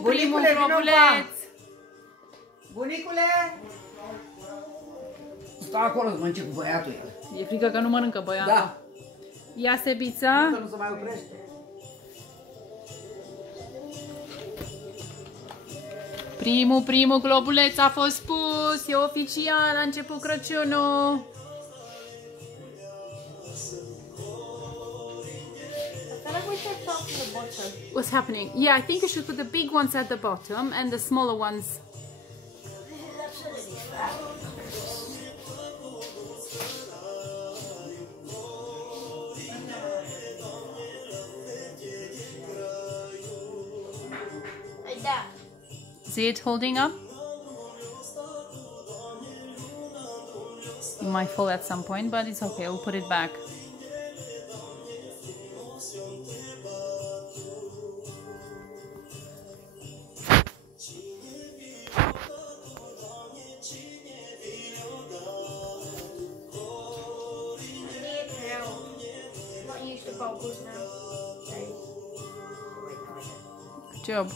primul globuleț. Bunicule! Sta acolo să mănânce cu băiatul el. E frică că nu mănâncă băiatul. Da. Ia Sebița. Nu se mai oprește. Primul globuleț a fost pus. E oficial, a început Crăciunul. What's happening? Yeah, I think you should put the big ones at the bottom and the smaller ones. Like that. See it holding up? It might fall at some point, but it's okay. We'll put it back. Good job.